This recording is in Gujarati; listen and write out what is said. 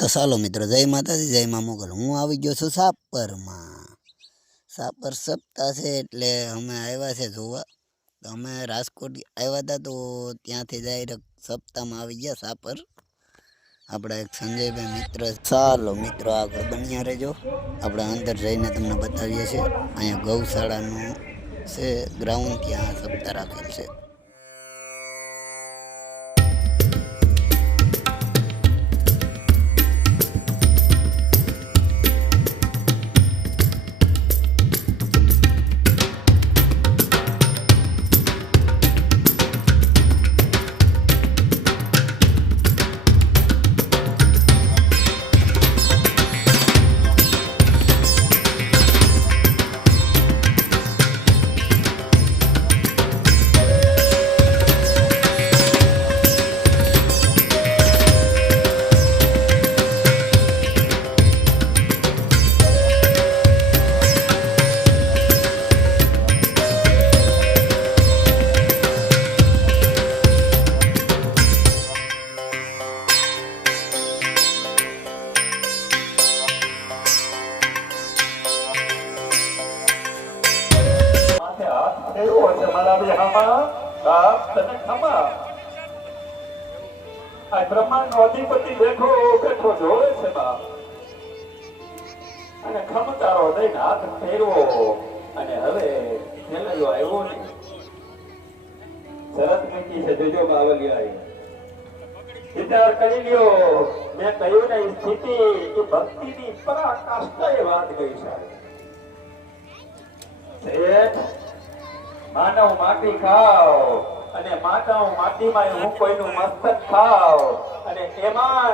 તો ચાલો મિત્રો, જય માતાજી, જય મા મોગલ। હું આવી ગયો છું સાપરમાં। સાપર સપ્તાહ છે એટલે અમે આવ્યા છે જોવા। તો અમે રાજકોટ આવ્યા હતા તો ત્યાંથી ડાયરેક્ટ સપ્તાહમાં આવી ગયા સાપર। આપણા એક સંજયભાઈ મિત્ર। ચાલો મિત્રો, આગળ બન્યા રહેજો, આપણે અંદર જઈને તમને બતાવીએ છીએ। અહીંયા ગૌશાળાનું છે ગ્રાઉન્ડ, ત્યાં સપ્તાહ રાખેલ છે। બ્રહ્માંડ નો અધિપતિ બેઠો બેઠો જોવે છે બાપ, અને ખમકારો દઈને હાથ ફેરવો, અને હવે ખેલૈયો આવ્યો ને શરત મૂકી છે, જોજો બાવલિયાએ વિચાર કરી લ્યો। મેં કહ્યું ને, સ્થિતિ એ ભક્તિની પરાકાષ્ઠાએ વાત ગઈ છે। માનવ માટી ખાવ અને માનવ માટીમાં હું કોઈનું મસ્તક ખાવ, અને એમાં